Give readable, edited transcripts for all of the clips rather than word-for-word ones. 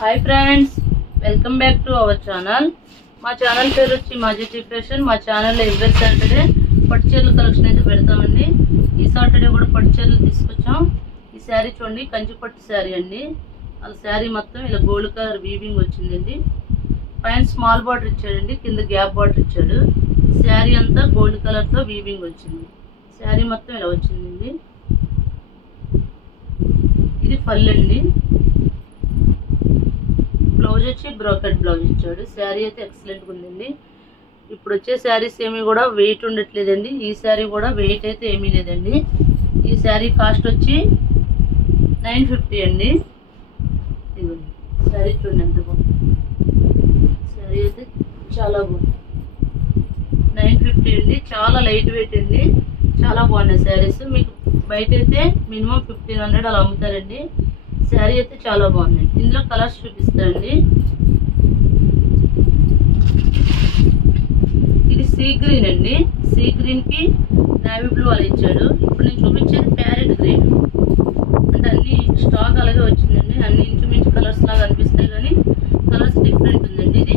Hi friends, welcome back to our channel. మా channel పేరు వచ్చి మాజిటీ ఫ్యాషన్. మా ఛానల్లో ఎవ్రీ సాటర్డే పట్టు చీరల కలెక్షన్ అయితే పెడతామండి. ఈ సాటర్డే కూడా పట్టు చీరలు తీసుకొచ్చాం. ఈ శారీ చూడండి, కంచి పట్టు శారీ అండి. ఆ శారీ మొత్తం ఇలా గోల్డ్ కలర్ వీవింగ్ వచ్చిందండి. పైన స్మాల్ బార్డర్ ఇచ్చాడండి, కింద గ్యాప్ బార్డర్ ఇచ్చాడు. శారీ అంతా గోల్డ్ కలర్తో వీవింగ్ వచ్చింది. శారీ మొత్తం ఇలా వచ్చిందండి. ఇది పళ్ళు అండి. బ్లౌజ్ వచ్చి బ్రోకెట్ బ్లౌజ్ ఇచ్చాడు. శారీ అయితే ఎక్సలెంట్గా ఉందండి. ఇప్పుడు వచ్చే శారీస్ ఏమీ కూడా వెయిట్ ఉండట్లేదండి. ఈ శారీ కూడా వెయిట్ అయితే ఏమీ లేదండి. ఈ శారీ కాస్ట్ వచ్చి 950 అండి. ఇదిగోండి శారీ చూడండి ఎంత బాగుంది. శారీ అయితే చాలా బాగుంది. 950 అండి. చాలా లైట్ వెయిట్ అండి. చాలా బాగున్నాయి శారీస్. మీకు బయట అయితే మినిమం 1500 అలా అమ్ముతారండి. శారీ అయితే చాలా బాగుంది. ఇందులో కలర్స్ చూపిస్తానండి. ఇది సీ గ్రీన్ అండి. సీ గ్రీన్ కి నేవీ బ్లూ అలా ఇచ్చాడు. ఇప్పుడు నేను చూపించేది ప్యారెట్ గ్రీన్. అంటే అన్ని స్టాక్ అలాగే వచ్చిందండి. అన్ని ఇంచుమించు కలర్స్ లాగా అనిపిస్తాయి కానీ కలర్స్ డిఫరెంట్ ఉందండి. ఇది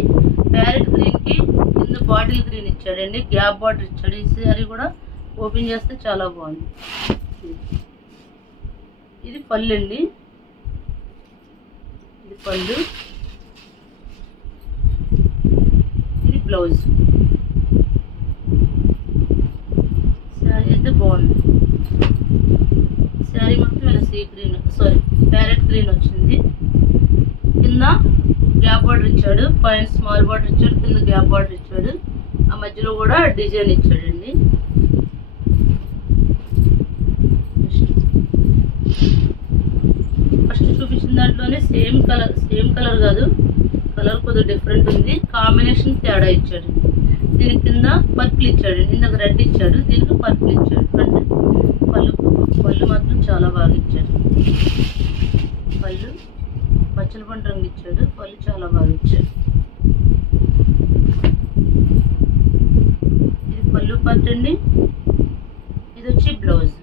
ప్యారెట్ గ్రీన్ కి కింద బాటిల్ గ్రీన్ ఇచ్చాడండి. గ్యాప్ బార్డర్ ఇచ్చాడు. ఈ శారీ కూడా ఓపెన్ చేస్తే చాలా బాగుంది. ఇది పళ్ళు అండి. ఇది పళ్ళు, ఇది బ్లౌజ్. శారీ అయితే బాగుంది. శారీ మొత్తం ఇలా సీ గ్రీన్ ప్యారెట్ గ్రీన్ వచ్చింది. కింద గ్యాప్ బార్డర్ ఇచ్చాడు. పైన స్మాల్ బార్డర్ ఇచ్చాడు, కింద గ్యాప్ బార్డర్ ఇచ్చాడు. ఆ మధ్యలో కూడా డిజైన్ ఇచ్చాడండి. ఫస్ట్ చూపించిన దాంట్లోనే సేమ్ కలర్ కాదు, కలర్ కొద్దిగా డిఫరెంట్ ఉంది. కాంబినేషన్ తేడా ఇచ్చాడు. దీని కింద పర్పుల్ ఇచ్చాడు. ఇందాక రెడ్ ఇచ్చాడు, దీనికి పర్పుల్ ఇచ్చాడు. అంటే పళ్ళు మాత్రం చాలా బాగా ఇచ్చాడు. పళ్ళు పచ్చల పంట రంగు ఇచ్చాడు. పళ్ళు చాలా బాగా ఇచ్చాడు. ఇది పళ్ళు పట్టు అండి. ఇది వచ్చి బ్లౌజ్.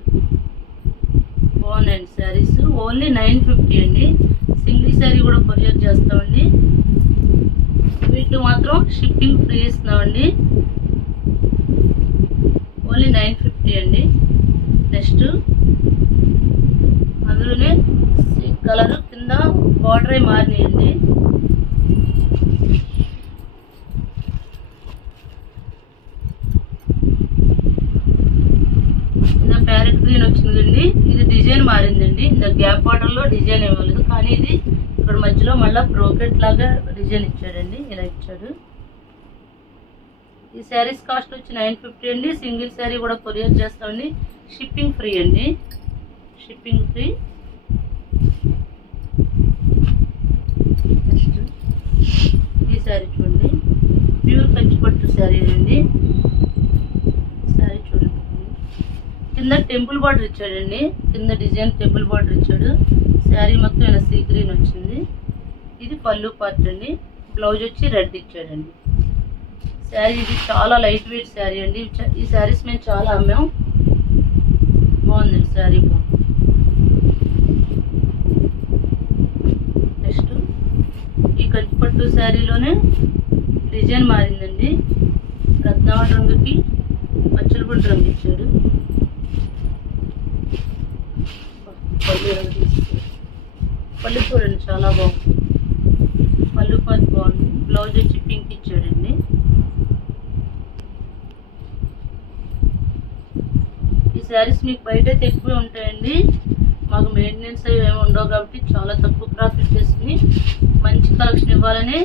బాగున్నాయండి శారీస్. ఓన్లీ 950 అండి. సింగిల్ శారీ కూడా కొరియర్ చేస్తామండి. వీటిలో మాత్రం షిప్పింగ్ ఫ్రీ ఇస్తున్నామండి. ఓన్లీ 950 అండి. నెక్స్ట్ అందులోనే కలర్ కింద బార్డర్ మారినాయండి. ప్యారెట్ గ్రీన్ వచ్చిందండి. ఇది డిజైన్ మారిందండి. ఇంత గ్యాప్ బార్డర్ లో డిజైన్ ఇవ్వలేదు, కానీ ఇది ఇక్కడ మధ్యలో మళ్ళీ బ్రోకెట్ లాగా డిజైన్ ఇచ్చాడండి. ఇలా ఇచ్చాడు. ఈ శారీస్ కాస్ట్ వచ్చి 950 అండి. సింగిల్ శారీ కూడా కొరియర్ చేస్తామండి. షిప్పింగ్ ఫ్రీ అండి. Shipping free. నెక్స్ట్ ఈ శారీ చూడండి, ప్యూర్ కంచి పట్టు శారీ అండి. శారీ చూడండి, కింద టెంపుల్ బార్డర్ ఇచ్చాడండి. కింద డిజైన్ టెంపుల్ బార్డర్ ఇచ్చాడు. శారీ మొత్తం ఇలా సీ గ్రీన్ వచ్చింది. ఇది పళ్ళు పార్ట్ అండి. బ్లౌజ్ వచ్చి రెడ్ ఇచ్చాడండి. శారీ ఇది చాలా లైట్ వెయిట్ శారీ అండి. ఈ శారీస్ మేము చాలా అమ్మాం. బాగుందండి శారీ, బాగుంది. నెక్స్ట్ ఈ కంచిపట్టు శారీలోనే డిజైన్ మారిందండి. రత్నావళి రంగుకి పచ్చల పండు రంగు ఇచ్చాడు. పళ్ళు చూడండి చాలా బాగుంది. పళ్ళు పార్ట్ బాగుంది. బ్లౌజ్ వచ్చి పింక్ ఇచ్చాడండి. ఈ శారీస్ మీకు బయట అయితే ఎక్కువే ఉంటాయండి. మాకు మెయింటెనెన్స్ అవి ఏమి ఉండవు కాబట్టి చాలా తక్కువ ప్రాఫిట్ చేసుకుని మంచి కలెక్షన్ ఇవ్వాలని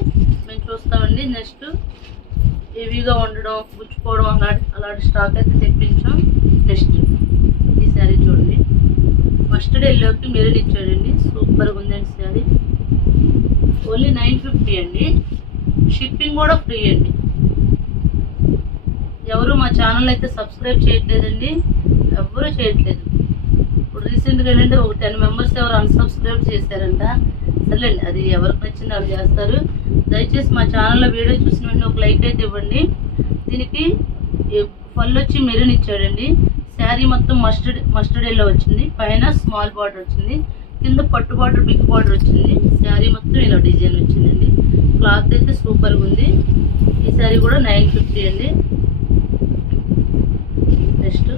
మేము చూస్తామండి. నెక్స్ట్ హెవీగా ఉండడం, గుచ్చుకోవడం అలాంటి స్టాక్ అయితే తెప్పించాం. నెక్స్ట్ ఈ శారీ చూడండి, మస్టర్డ్ ఎల్లోకి మెరూన్ ఇచ్చాడండి. సూపర్గా ఉందండి శారీ. ఓన్లీ 950 అండి. షిప్పింగ్ కూడా ఫ్రీ అండి. ఎవరు మా ఛానల్ అయితే సబ్స్క్రైబ్ చేయట్లేదండి. ఎవరు చేయట్లేదు. ఇప్పుడు రీసెంట్గా ఏంటంటే ఒక 10 మెంబర్స్ ఎవరు అన్సబ్స్క్రైబ్ చేశారంట. సరేండి, అది ఎవరికి నచ్చింది వాళ్ళు చేస్తారు. దయచేసి మా ఛానల్లో వీడియో చూసిన వెంటనే ఒక లైక్ అయితే ఇవ్వండి. దీనికి పళ్ళు వచ్చి మెరూన్ ఇచ్చాడండి. శారీ మొత్తం మస్టర్డ్ ఎల్లో వచ్చింది. పైన స్మాల్ బార్డర్ వచ్చింది. కింద పట్టు బార్డర్ బిగ్ బార్డర్ వచ్చింది. శారీ మొత్తం ఇలా డిజైన్ వచ్చిందండి. క్లాత్ అయితే సూపర్గా ఉంది. ఈ శారీ కూడా 950 అండి. నెక్స్ట్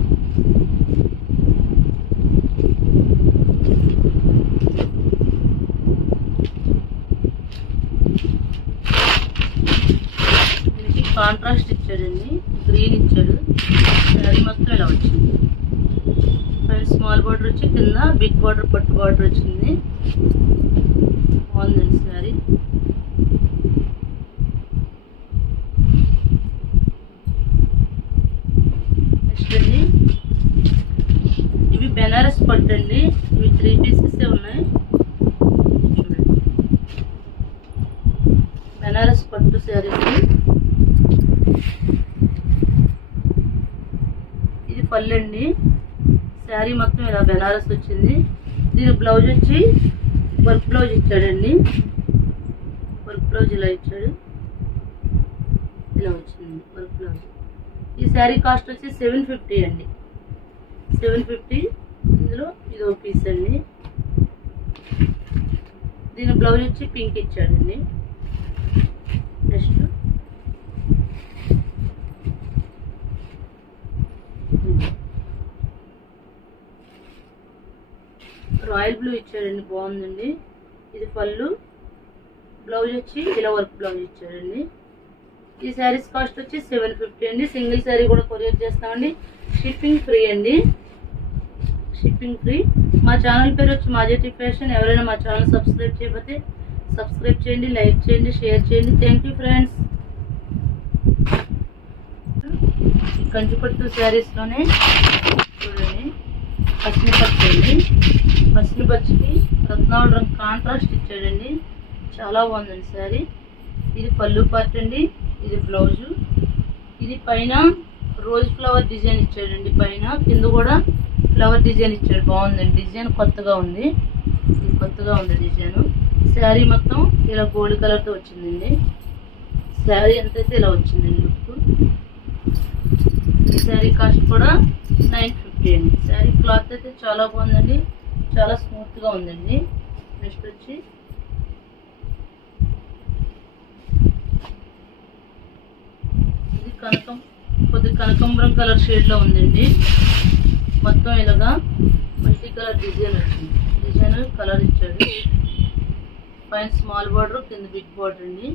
దీనికి కాంట్రాస్ట్ ఇచ్చాడండి, గ్రీన్ ఇచ్చాడు. శారీ మొత్తం ఇలా వచ్చింది. పైన స్మాల్ బార్డర్ వచ్చి కింద బిగ్ బార్డర్ పట్టు బార్డర్ వచ్చింది. బాగుందండి శారీ. నెక్స్ట్ అండి ఇవి బెనారస్ పట్టు అండి. ఇవి 3 పీసెస్ ఉన్నాయి. చూడండి, బెనారస్ పట్టు శారీ. ఇది పళ్ళు అండి. శారీ మొత్తం ఇలా బెనారస్ వచ్చింది. దీని బ్లౌజ్ వచ్చి వర్క్ బ్లౌజ్ ఇచ్చాడండి. వర్క్ బ్లౌజ్ ఇలా ఇచ్చాడు, ఇలా వచ్చింది వర్క్ బ్లౌజ్. ఈ శారీ కాస్ట్ వచ్చి 750 అండి. 750. ఇందులో ఇది ఒక పీస్ అండి. దీని బ్లౌజ్ వచ్చి పింక్ ఇచ్చాడండి. నెక్స్ట్ రాయల్ బ్లూ ఇచ్చాడండి, బాగుందండి. ఇది పళ్ళు, బ్లౌజ్ వచ్చి ఇలా వర్క్ బ్లౌజ్ ఇచ్చాడండి. ఈ శారీస్ కాస్ట్ వచ్చి 750 అండి. సింగిల్ శారీ కూడా కొరియర్ చేస్తామండి. షిప్పింగ్ ఫ్రీ అండి, షిప్పింగ్ ఫ్రీ. మా ఛానల్ పేరు వచ్చి మాజెటీ ఫ్యాషన్. ఎవరైనా మా ఛానల్ సబ్స్క్రైబ్ చేయకపోతే సబ్స్క్రైబ్ చేయండి, లైక్ చేయండి, షేర్ చేయండి. Thank you friends. కంచిపట్టు శారీస్లోనే చూడండి, పచ్చిని పచ్చి అండి. పచ్చిని పచ్చికి రత్నావళి రంగు కాంట్రాస్ట్ ఇచ్చాడండి. చాలా బాగుందండి శారీ. ఇది పళ్ళు పార్ట్ అండి, ఇది బ్లౌజు. ఇది పైన రోజ్ ఫ్లవర్ డిజైన్ ఇచ్చాడండి. పైన కింద కూడా ఫ్లవర్ డిజైన్ ఇచ్చాడు. బాగుందండి డిజైన్, కొత్తగా ఉంది. ఇది కొత్తగా ఉంది డిజైన్. శారీ మొత్తం ఇలా గోల్డ్ కలర్తో వచ్చిందండి. శారీ ఎంతైతే ఇలా వచ్చిందండి లుక్. ఈ శారీ కాస్ట్ కూడా 950 అండి. శారీ క్లాత్ అయితే చాలా బాగుందండి, చాలా స్మూత్గా ఉందండి. నెక్స్ట్ వచ్చి ఇది కొద్దిగా కనకాంబరం కలర్ షేడ్లో ఉందండి. మొత్తం ఇలాగా మల్టీ కలర్ డిజైన్ వచ్చింది. డిజైన్ కలర్ ఇచ్చాడు. పైన స్మాల్ బార్డర్, కింద బిగ్ బార్డర్ అండి.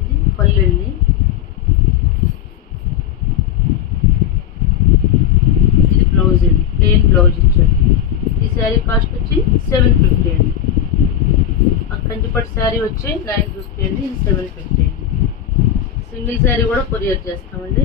ఇది పళ్ళు అండి. ఇది బ్లౌజ్ అండి, ప్లెయిన్ బ్లౌజ్ ఇచ్చాడు. ఈ శారీ కాస్ట్ వచ్చి 750 అండి. ఆ కంచిపట్టు శారీ వచ్చి 950 అండి. ఇది 750 అండి. సింగిల్ శారీ కూడా కొరియర్ చేస్తామండి.